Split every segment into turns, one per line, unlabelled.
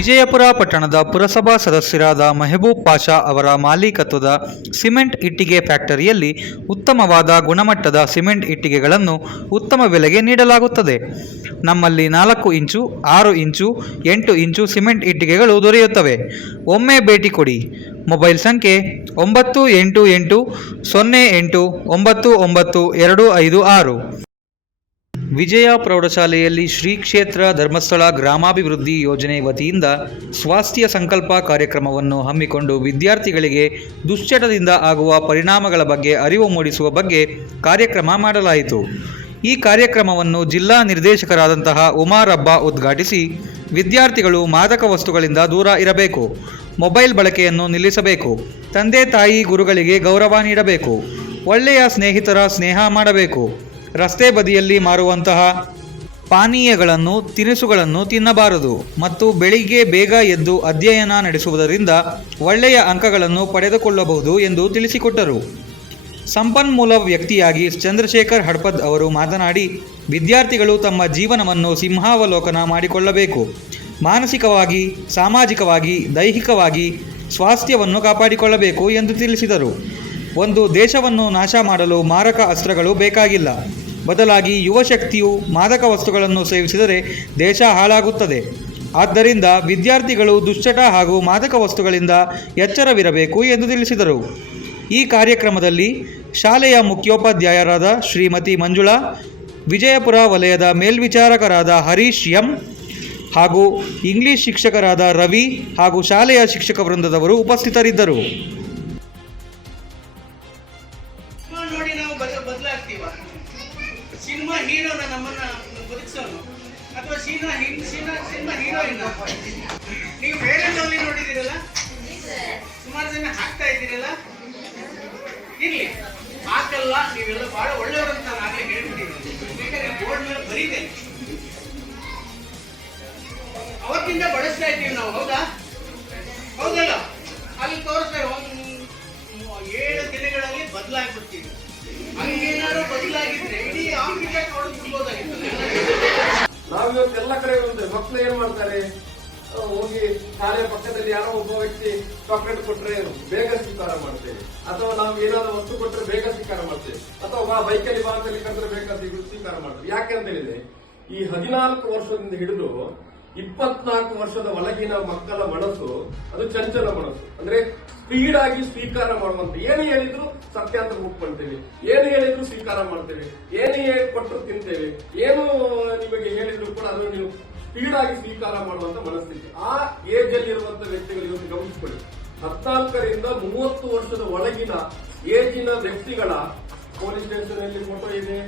ವಿಜಯಪುರ ಪಟ್ಟಣದ ಪುರಸಭಾ ಸದಸ್ಯರಾದ ಮೆಹಬೂಬ್ ಪಾಷಾ ಅವರ ಮಾಲೀಕತ್ವದ ಸಿಮೆಂಟ್ ಇಟ್ಟಿಗೆ ಫ್ಯಾಕ್ಟರಿಯಲ್ಲಿ ಉತ್ತಮವಾದ ಗುಣಮಟ್ಟದ ಸಿಮೆಂಟ್ ಇಟ್ಟಿಗೆಗಳನ್ನು ಉತ್ತಮ ಬೆಲೆಗೆ ನೀಡಲಾಗುತ್ತದೆ. ನಮ್ಮಲ್ಲಿ ನಾಲ್ಕು ಇಂಚು, ಆರು ಇಂಚು, ಎಂಟು ಇಂಚು ಸಿಮೆಂಟ್ ಇಟ್ಟಿಗೆಗಳು ದೊರೆಯುತ್ತವೆ. ಒಮ್ಮೆ ಭೇಟಿ ಕೊಡಿ. ಮೊಬೈಲ್ ಸಂಖ್ಯೆ ಒಂಬತ್ತು ಎಂಟು ಎಂಟು ಸೊನ್ನೆ ಎಂಟು ಒಂಬತ್ತು ಒಂಬತ್ತು ಎರಡು ಐದು ಆರು. ವಿಜಯ ಪ್ರೌಢಶಾಲೆಯಲ್ಲಿ ಶ್ರೀ ಕ್ಷೇತ್ರ ಧರ್ಮಸ್ಥಳ ಗ್ರಾಮಾಭಿವೃದ್ಧಿ ಯೋಜನೆ ವತಿಯಿಂದ ಸ್ವಾಸ್ಥ್ಯ ಸಂಕಲ್ಪ ಕಾರ್ಯಕ್ರಮವನ್ನು ಹಮ್ಮಿಕೊಂಡು ವಿದ್ಯಾರ್ಥಿಗಳಿಗೆ ದುಶ್ಚಟದಿಂದ ಆಗುವ ಪರಿಣಾಮಗಳ ಬಗ್ಗೆ ಅರಿವು ಮೂಡಿಸುವ ಬಗ್ಗೆ ಕಾರ್ಯಕ್ರಮ ಮಾಡಲಾಯಿತು. ಈ ಕಾರ್ಯಕ್ರಮವನ್ನು ಜಿಲ್ಲಾ ನಿರ್ದೇಶಕರಾದಂತಹ ಉಮಾರಬ್ಬ ಉದ್ಘಾಟಿಸಿ ವಿದ್ಯಾರ್ಥಿಗಳು ಮಾದಕ ವಸ್ತುಗಳಿಂದ ದೂರ ಇರಬೇಕು, ಮೊಬೈಲ್ ಬಳಕೆಯನ್ನು ನಿಲ್ಲಿಸಬೇಕು, ತಂದೆ ತಾಯಿ ಗುರುಗಳಿಗೆ ಗೌರವ ನೀಡಬೇಕು, ಒಳ್ಳೆಯ ಸ್ನೇಹಿತರ ಸ್ನೇಹ ಮಾಡಬೇಕು ರಸ್ತೆ ಬದಿಯಲ್ಲಿ ಮಾರುವಂತಹ ಪಾನೀಯಗಳನ್ನು, ತಿನಿಸುಗಳನ್ನು ತಿನ್ನಬಾರದು ಮತ್ತು ಬೆಳಿಗ್ಗೆ ಬೇಗ ಎದ್ದು ಅಧ್ಯಯನ ನಡೆಸುವುದರಿಂದ ಒಳ್ಳೆಯ ಅಂಕಗಳನ್ನು ಪಡೆದುಕೊಳ್ಳಬಹುದು ಎಂದು ತಿಳಿಸಿಕೊಟ್ಟರು. ಸಂಪನ್ಮೂಲ ವ್ಯಕ್ತಿಯಾಗಿ ಚಂದ್ರಶೇಖರ್ ಹಡ್ಪದ್ ಅವರು ಮಾತನಾಡಿ, ವಿದ್ಯಾರ್ಥಿಗಳು ತಮ್ಮ ಜೀವನವನ್ನು ಸಿಂಹಾವಲೋಕನ ಮಾಡಿಕೊಳ್ಳಬೇಕು. ಮಾನಸಿಕವಾಗಿ, ಸಾಮಾಜಿಕವಾಗಿ, ದೈಹಿಕವಾಗಿ ಸ್ವಾಸ್ಥ್ಯವನ್ನು ಕಾಪಾಡಿಕೊಳ್ಳಬೇಕು ಎಂದು ತಿಳಿಸಿದರು. ಒಂದು ದೇಶವನ್ನು ನಾಶ ಮಾಡಲು ಮಾರಕ ಅಸ್ತ್ರಗಳು ಬೇಕಾಗಿಲ್ಲ. ಬದಲಾಗಿ ಯುವ ಶಕ್ತಿಯು ಮಾದಕ ವಸ್ತುಗಳನ್ನು ಸೇವಿಸಿದರೆ ದೇಶ ಹಾಳಾಗುತ್ತದೆ. ಆದ್ದರಿಂದ ವಿದ್ಯಾರ್ಥಿಗಳು ದುಶ್ಚಟ ಹಾಗೂ ಮಾದಕ ವಸ್ತುಗಳಿಂದ ಎಚ್ಚರವಿರಬೇಕು ಎಂದು ತಿಳಿಸಿದರು. ಈ ಕಾರ್ಯಕ್ರಮದಲ್ಲಿ ಶಾಲೆಯ ಮುಖ್ಯೋಪಾಧ್ಯಾಯರಾದ ಶ್ರೀಮತಿ ಮಂಜುಳಾ, ವಿಜಯಪುರ ವಲಯದ ಮೇಲ್ವಿಚಾರಕರಾದ ಹರೀಶ್ ಎಂ ಹಾಗೂ ಇಂಗ್ಲಿಷ್ ಶಿಕ್ಷಕರಾದ ರವಿ ಹಾಗೂ ಶಾಲೆಯ ಶಿಕ್ಷಕ ವೃಂದದವರು ಉಪಸ್ಥಿತರಿದ್ದರು.
ನೋಡಿ, ನಾವು ಬದ ಬದಲಾಗ್ತೀವ? ಸಿನಿಮಾ ಹೀರೋನ ನಮ್ಮನ್ನ ಬದುಕಿಸೋನು ಅಥವಾ ಸಿನಿಮಾ ಹಿಂದ್ ಸಿನಿಮಾ ಸಿನಿಮಾ ಹೀರೋಯಿನ್ ನೀವು ಬೇರೆ ಲವ್ಲಿ ನೋಡಿದಿರಲ್ಲ ಸುಮಾರು ಜನ ಹಾಕ್ತಾ ಇದ್ದೀರಲ್ಲ? ಇರ್ಲಿ. ಹಾಕಲ್ಲ, ನೀವೆಲ್ಲ ಬಹಳ ಒಳ್ಳೆಯವರು ಅಂತ ನಾನು ಆಗ್ಲೇ ಹೇಳ್ಬಿಟ್ಟಿದ್ದೀನಿ. ಬೋರ್ಡ್ ಮೇಲೆ ಬರೀದೆ ಅವತ್ತಿಂದ ಬಳಸ್ತಾ ಇದ್ದೀವಿ ನಾವು, ಹೌದಾ? ಹೌದಲ್ಲ? ಅಲ್ಲಿ ತೋರಿಸ್ತಾ ಒಂದು ಏಳು ದಿನಗಳಲ್ಲಿ ಬದಲಾಗ್ಬಿಡ್ತೀವಿ. ಹಂಗೇನಾದ್ರು ಬದಲಾಗಿದ್ರೆ
ನಾವಿವತ್ತು ಎಲ್ಲ ಕಡೆ ಒಂದು ಮಕ್ಕಳು ಏನ್ ಮಾಡ್ತಾರೆ? ಹೋಗಿ ಶಾಲೆಯ ಪಕ್ಕದಲ್ಲಿ ಯಾರೋ ಒಬ್ಬ ವ್ಯಕ್ತಿ ಚಾಕ್ಲೇಟ್ ಕೊಟ್ರೆ ಬೇಗ ಸ್ವೀಕಾರ ಮಾಡ್ತೇವೆ. ಅಥವಾ ನಾವು ಏನಾದ್ರು ವಸ್ತು ಕೊಟ್ರೆ ಬೇಗ ಸ್ವೀಕಾರ ಮಾಡ್ತೇವೆ. ಅಥವಾ ಬಾ, ಬೈಕಲ್ಲಿ ಬಾಂಕಲ್ಲಿ ಕರೆದ್ರೆ ಸಿಗು- ಸ್ವೀಕಾರ ಮಾಡ್ತೇವೆ. ಯಾಕೆ ಅಂತ ಹೇಳಿದ್ರೆ, ಈ ಹದಿನಾಲ್ಕು ವರ್ಷದಿಂದ ಹಿಡಿದು ಇಪ್ಪತ್ನಾಲ್ಕು ವರ್ಷದ ಒಳಗಿನ ಮಕ್ಕಳ ಮನಸ್ಸು, ಅದು ಚಂಚಲ ಮನಸ್ಸು. ಅಂದ್ರೆ ಸ್ಪೀಡ್ ಆಗಿ ಸ್ವೀಕಾರ ಮಾಡುವಂತ. ಏನು ಹೇಳಿದ್ರು ಸತ್ಯ ಅಂತ ಮುಟ್ಕೊಳ್ತೇವೆ ಏನು ಹೇಳಿದ್ರು ಸ್ವೀಕಾರ ಮಾಡ್ತೇವೆ. ಏನು ಕೊಟ್ಟರು ತಿಂತೇವೆ. ಏನು ನಿಮಗೆ ಹೇಳಿದ್ರು ಕೂಡ ಅದನ್ನು ನೀವು ಸ್ಪೀಡ್ ಆಗಿ ಸ್ವೀಕಾರ ಮಾಡುವಂತ ಮನಸ್ಥಿತಿ. ಆ ಏಜ್ ಅಲ್ಲಿ ಇರುವಂತ ವ್ಯಕ್ತಿಗಳು ಇವತ್ತು ಗಮನಿಸಿಕೊಳ್ಳಿ. ಹದಿನಾಲ್ಕರಿಂದ ಮೂವತ್ತು ವರ್ಷದ ಒಳಗಿನ ಏಜಿನ ವ್ಯಕ್ತಿಗಳ ಪೊಲೀಸ್ ಸ್ಟೇಷನ್ ಅಲ್ಲಿ ಫೋಟೋ ಇದೆ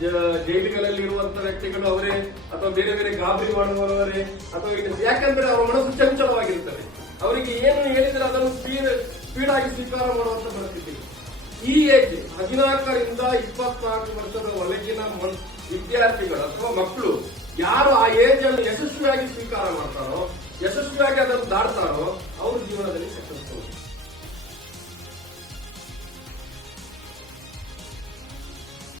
ಜ- ಜೈಲುಗಳಲ್ಲಿ ಇರುವಂತ ವ್ಯಕ್ತಿಗಳು ಅವರೇ, ಅಥವಾ ಬೇರೆ ಬೇರೆ ಗಾಬರಿ ಮಾಡುವವರೇ ಅಥವಾ ಯಾಕಂದ್ರೆ ಅವರ ಮನಸ್ಸು ಚಂಚಲವಾಗಿರುತ್ತದೆ. ಅವರಿಗೆ ಏನು ಹೇಳಿದ್ರೆ ಅದನ್ನು ಸ್ಪೀಡ್ ಸ್ಪೀಡ್ ಆಗಿ ಸ್ವೀಕಾರ ಮಾಡುವಂತ ಪರಿಸ್ಥಿತಿ. ಈ ಏಜ್ ಹದಿನಾಲ್ಕರಿಂದ ಇಪ್ಪತ್ನಾಲ್ಕು ವರ್ಷದ ಒಳಗಿನ ವಿದ್ಯಾರ್ಥಿಗಳು ಅಥವಾ ಮಕ್ಕಳು ಯಾರು ಆ ಏಜ್ ಅನ್ನು ಯಶಸ್ವಿಯಾಗಿ ಸ್ವೀಕಾರ ಮಾಡ್ತಾರೋ, ಯಶಸ್ವಿಯಾಗಿ ಅದನ್ನು ದಾಟ್ತಾರೋ